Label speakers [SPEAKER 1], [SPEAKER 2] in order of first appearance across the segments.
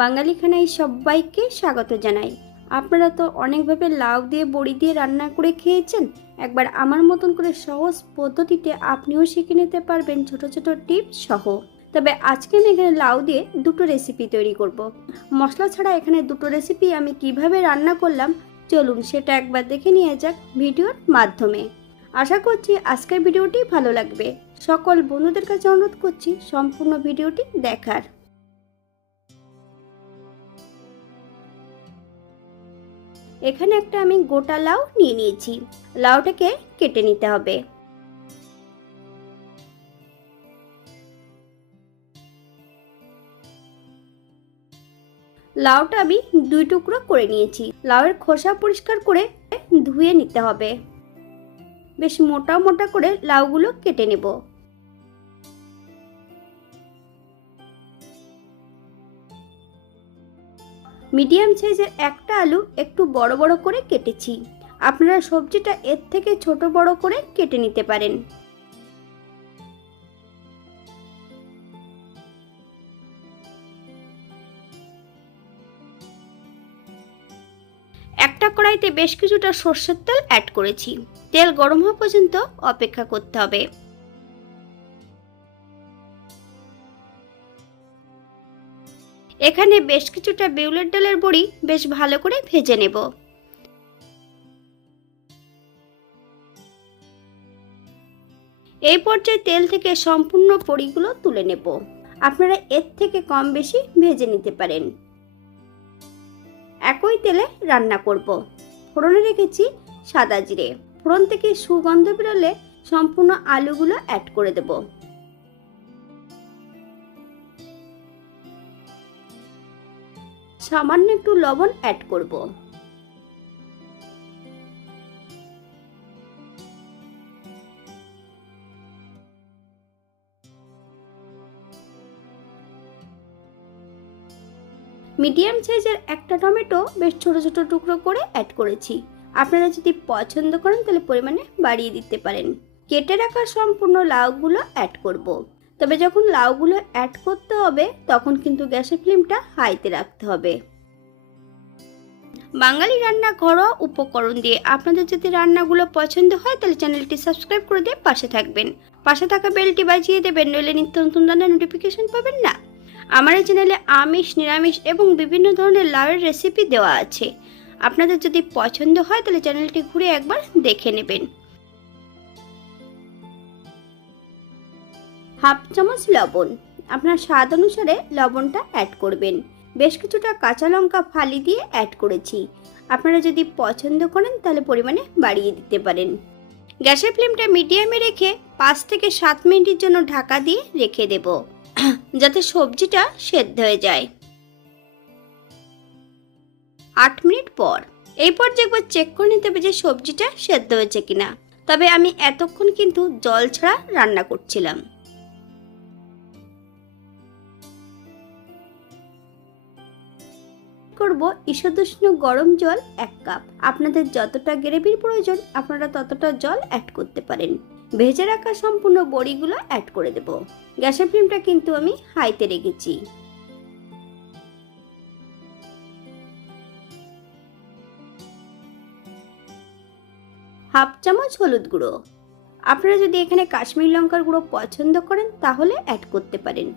[SPEAKER 1] বাঙালি খানায় সবাইকে স্বাগত জানাই। আপনারা তো অনেকভাবে লাউ দিয়ে, বড়ি দিয়ে রান্না করে খেয়েছেন। একবার আমার মতন করে সহজ পদ্ধতিতে আপনিও শিখে নিতে পারবেন ছোট ছোট টিপস সহ। তবে আজকে আমি এখানে লাউ দিয়ে দুটো রেসিপি তৈরি করব। মশলা ছাড়া এখানে দুটো রেসিপি আমি কীভাবে রান্না করলাম, চলুন সেটা একবার দেখে নিয়ে যাক ভিডিওর মাধ্যমে। আশা করছি আজকের ভিডিওটি ভালো লাগবে। সকল বন্ধুদের কাছে অনুরোধ করছি সম্পূর্ণ ভিডিওটি দেখার। এখানে একটা আমি গোটা লাউ নিয়ে নিয়েছি। লাউটাকে কেটে নিতে হবে। লাউটা আমি দুই টুকরো করে নিয়েছি। লাউয়ের খোসা পরিষ্কার করে ধুয়ে নিতে হবে। বেশ মোটা মোটা করে লাউগুলো কেটে নেব। মিডিয়াম সাইজের একটা আলু একটু বড় বড় করে কেটেছি। আপনারা সবজিটা এর থেকে ছোট বড় করে কেটে নিতে পারেন। একটা কড়াইতে বেশ কিছুটা সর্ষের তেল অ্যাড করেছি। তেল গরম হওয়া পর্যন্ত অপেক্ষা করতে হবে। এখানে বেশ কিছুটা বিউলের ডালের বড়ি বেশ ভালো করে ভেজে নেব। এই পর্যায়ে তেল থেকে সম্পূর্ণ বড়িগুলো তুলে নেব। আপনারা এর থেকে কম বেশি ভেজে নিতে পারেন। একই তেলে রান্না করব। ফোড়নে রেখেছি সাদা জিরে। ফোড়ন থেকে সুগন্ধ বেরোলে সম্পূর্ণ আলুগুলো অ্যাড করে দেব। সামান্য একটু লবণ অ্যাড করব। মিডিয়াম সাইজের একটা টমেটো বেশ ছোট ছোট টুকরো করে অ্যাড করেছি। আপনারা যদি পছন্দ করেন তাহলে পরিমাণে বাড়িয়ে দিতে পারেন। কেটে রাখা সম্পূর্ণ লাউগুলো অ্যাড করব। তবে যখন লাউগুলো অ্যাড করতে হবে, তখন কিন্তু গ্যাসের ফ্লেমটা হাইতে রাখতে হবে। বাঙালি রান্না ঘরোয়া উপকরণ দিয়ে আপনাদের যদি রান্নাগুলো পছন্দ হয়, তাহলে চ্যানেলটি সাবস্ক্রাইব করে দিয়ে পাশে থাকবেন। পাশে থাকা বেলটি বাজিয়ে দেবেন, নইলে নিত্য নতুন রান্নার নোটিফিকেশন পাবেন না। আমার এই চ্যানেলে আমিষ, নিরামিষ এবং বিভিন্ন ধরনের লাউয়ের রেসিপি দেওয়া আছে। আপনাদের যদি পছন্দ হয়, তাহলে চ্যানেলটি ঘুরে একবার দেখে নেবেন। হাফ চামচ লবণ। আপনার স্বাদ অনুসারে লবণটা অ্যাড করবেন। বেশ কিছুটা কাঁচা লঙ্কা ফালি দিয়ে অ্যাড করেছি। আপনারা যদি পছন্দ করেন, তাহলে পরিমাণে বাড়িয়ে দিতে পারেন। গ্যাসের ফ্লেমটা মিডিয়ামে রেখে পাঁচ থেকে সাত মিনিটের জন্য ঢাকা দিয়ে রেখে দেব। যাতে সবজিটা সেদ্ধ হয়ে যায়। আট মিনিট পর। এই পর্যায়ে একবার চেক করে নিতে হবে যে সবজিটা সেদ্ধ হয়েছে কিনা। তবে আমি এতক্ষণ কিন্তু জল ছাড়া রান্না করছিলাম। করব ঈষদুষ্ণ গরম জল এক কাপ। আপনাদের যতটা গ্রেভির প্রয়োজন, আপনারা ততটা জল অ্যাড করতে পারেন। ভেজে রাখা সম্পূর্ণ বড়িগুলো অ্যাড করে দেব। গ্যাসের ফ্লেমটা কিন্তু আমি হাইতে রেখেছি। হাফ চামচ হলুদ গুঁড়ো। আপনারা যদি এখানে কাশ্মীর লঙ্কার গুঁড়ো পছন্দ করেন, তাহলে অ্যাড করতে পারেন।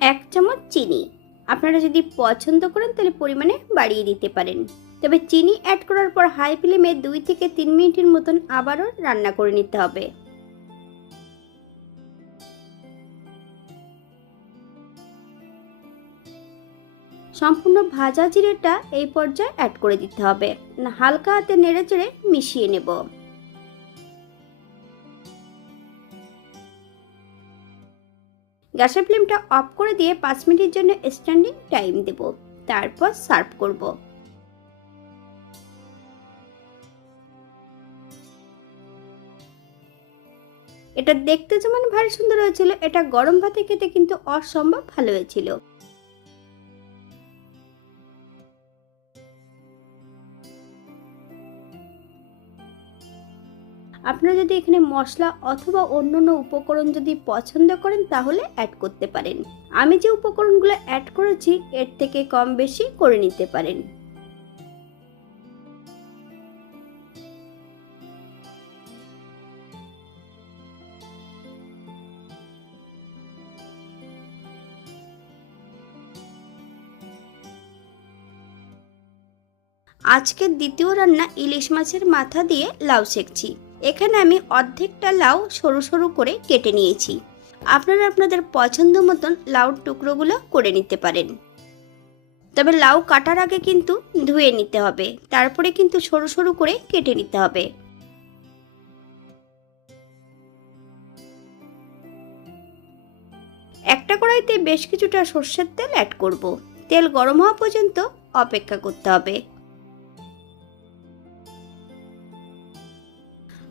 [SPEAKER 1] এক চামচ চিনি। আপনারা যদি পছন্দ করেন, তাহলে পরিমাণে বাড়িয়ে দিতে পারেন। তবে চিনি অ্যাড করার পর হাই ফ্লেমে দুই থেকে তিন মিনিটের মতন আবারও রান্না করে নিতে হবে। সম্পূর্ণ ভাজা জিরেটা এই পর্যায়ে অ্যাড করে দিতে হবে। হালকা হাতে নেড়ে চেড়ে মিশিয়ে নেব। গ্যাসের ফ্লেমটা অফ করে দিয়ে পাঁচ মিনিটের জন্য স্ট্যান্ডিং টাইম দেব। তারপর সার্ভ করব। এটা দেখতে যেমন ভারী সুন্দর হয়েছিল, এটা গরম ভাতে খেতে কিন্তু অসম্ভব ভালো হয়েছিল। আপনারা যদি এখানে মশলা অথবা অন্য অন্য উপকরণ যদি পছন্দ করেন, তাহলে অ্যাড করতে পারেন। আমি যে উপকরণগুলো অ্যাড করেছি, এর থেকে কম বেশি করে নিতে পারেন। আজকের দ্বিতীয় রান্না ইলিশ মাছের মাথা দিয়ে লাউ সেকছি এখানে আমি অর্ধেকটা লাউ সরু সরু করে কেটে নিয়েছি। আপনারা আপনাদের পছন্দ মতন লাউর টুকরোগুলো করে নিতে পারেন। তবে লাউ কাটার আগে কিন্তু ধুয়ে নিতে হবে, তারপরে কিন্তু সরু সরু করে কেটে নিতে হবে। একটা কড়াইতে বেশ কিছুটা সর্ষের তেল অ্যাড করব। তেল গরম হওয়া পর্যন্ত অপেক্ষা করতে হবে।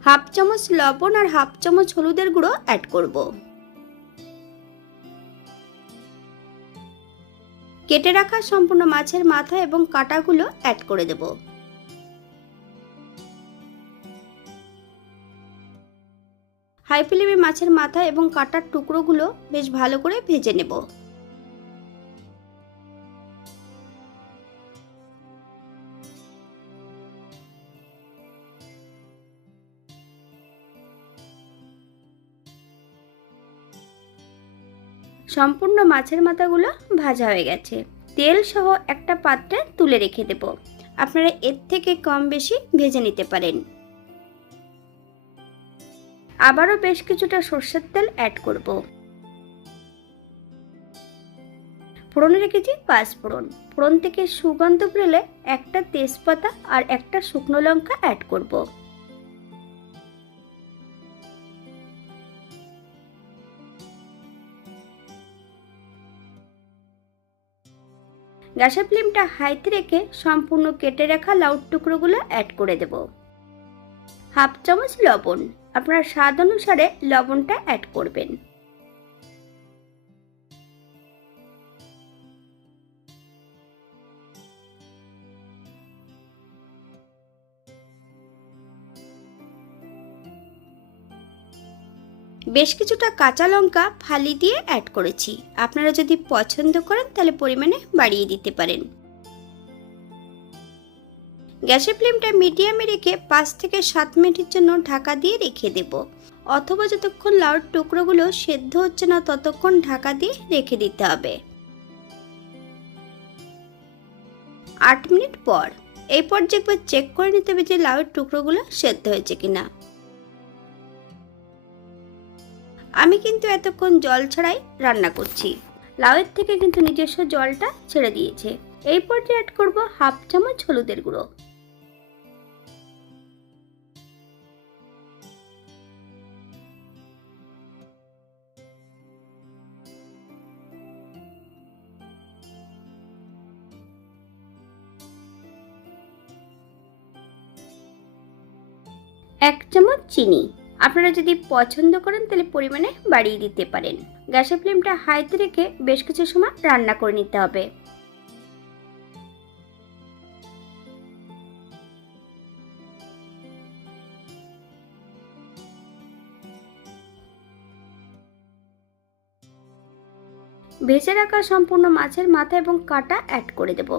[SPEAKER 1] হাফ চামচ লবণ আর হাফ চামচ হলুদের গুঁড়ো অ্যাড করব। কেটে রাখা সম্পূর্ণ মাছের মাথা এবং কাটাগুলো অ্যাড করে দেব। হাই ফ্লেমে মাছের মাথা এবং কাটার টুকরোগুলো বেশ ভালো করে ভেজে নেব। সম্পূর্ণ মাছের মাথাগুলো ভাজা হয়ে গেছে। তেল সহ একটা পাত্রে তুলে রেখে দেব। আপনারা এর থেকে কম বেশি ভেজে নিতে পারেন। আবারও বেশ কিছুটা সর্ষের তেল অ্যাড করব। ফোড়নে রেখেছি পাঁচ ফোড়ন। থেকে সুগন্ধ বেরোলে একটা তেজপাতা আর একটা শুকনো লঙ্কা অ্যাড করব। গ্যাসের ফ্লেমটা হাইতে রেখে সম্পূর্ণ কেটে রাখা লাউড টুকরোগুলো অ্যাড করে দেব। হাফ চামচ লবণ। আপনার স্বাদ অনুসারে লবণটা অ্যাড করবেন। বেশ কিছুটা কাঁচা লঙ্কা ফালি দিয়ে অ্যাড করেছি। আপনারা যদি পছন্দ করেন, তাহলে পরিমাণে বাড়িয়ে দিতে পারেন। গ্যাসের ফ্লেমটা মিডিয়ামে রেখে পাঁচ থেকে সাত মিনিটের জন্য ঢাকা দিয়ে রেখে দেব। অথবা যতক্ষণ লাউর টুকরোগুলো সেদ্ধ হচ্ছে না, ততক্ষণ ঢাকা দিয়ে রেখে দিতে হবে। আট মিনিট পর। এই পর্যায়ে চেক করে নিতে হবে যে লাউয়ের টুকরোগুলো সেদ্ধ হয়েছে কিনা। আমি কিন্তু এতক্ষণ জল ছাড়াই রান্না করছি। লাউয়ের থেকে কিন্তু নিজস্ব জলটা ছেড়ে দিয়েছে। এই পর্যায়ে অ্যাড করব হাফ চামচ হলুদের গুঁড়ো। এক চামচ চিনি। আপনারা যদি পছন্দ করেন তাহলে পরিমাণে বাড়িয়ে দিতে পারেন। গ্যাসের ফ্লেমটা হাইতে রেখে বেশ কিছু সময় রান্না করে নিতে হবে। ভেজে রাখা সম্পূর্ণ মাছের মাথা এবং কাটা অ্যাড করে দেবো।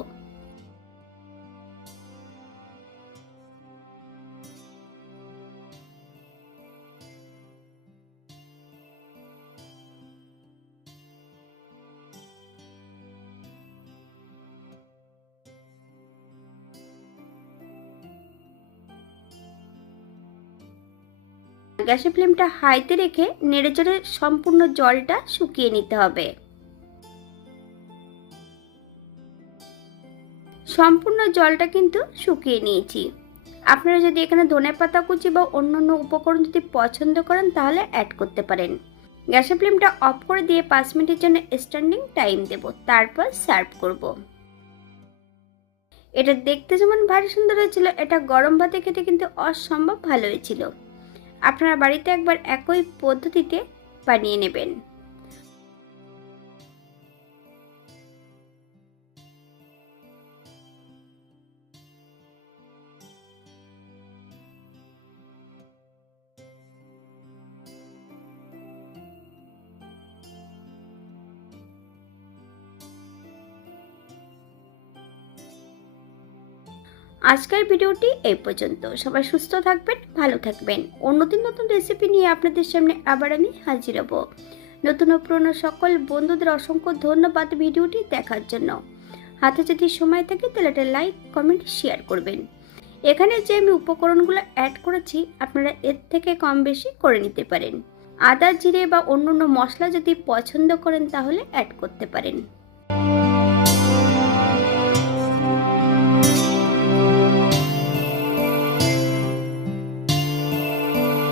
[SPEAKER 1] গ্যাসের ফ্লেমটা হাইতে রেখে নেড়ে চড়ে সম্পূর্ণ জলটা শুকিয়ে নিতে হবে। সম্পূর্ণ জলটা কিন্তু শুকিয়ে নিয়েছি। আপনারা যদি এখানে ধনে পাতা কুচি বা অন্যান্য উপকরণ যদি পছন্দ করেন, তাহলে অ্যাড করতে পারেন। গ্যাসের ফ্লেমটা অফ করে দিয়ে পাঁচ মিনিটের জন্য স্ট্যান্ডিং টাইম দেব। তারপর সার্ভ করব। এটা দেখতে যেমন ভারী সুন্দর হয়েছিল, এটা গরম ভাতে খেতে কিন্তু অসম্ভব ভালো হয়েছিল। আপনারা বাড়িতে একবার একই পদ্ধতিতে বানিয়ে নেবেন। আজকের ভিডিওটি এই পর্যন্ত। সবাই সুস্থ থাকবেন, ভালো থাকবেন। অন্যদিন নতুন রেসিপি নিয়ে আপনাদের সামনে আবার আমি হাজির হব। নতুন ও পুরনো সকল বন্ধুদের অসংখ্য ধন্যবাদ ভিডিওটি দেখার জন্য। হাতে যদি সময় থাকে তাহলে একটা লাইক কমেন্ট শেয়ার করবেন। এখানে যে আমি উপকরণগুলো অ্যাড করেছি, আপনারা এর থেকে কম বেশি করে নিতে পারেন। আদা, জিরে বা অন্য অন্য মশলা যদি পছন্দ করেন তাহলে অ্যাড করতে পারেন।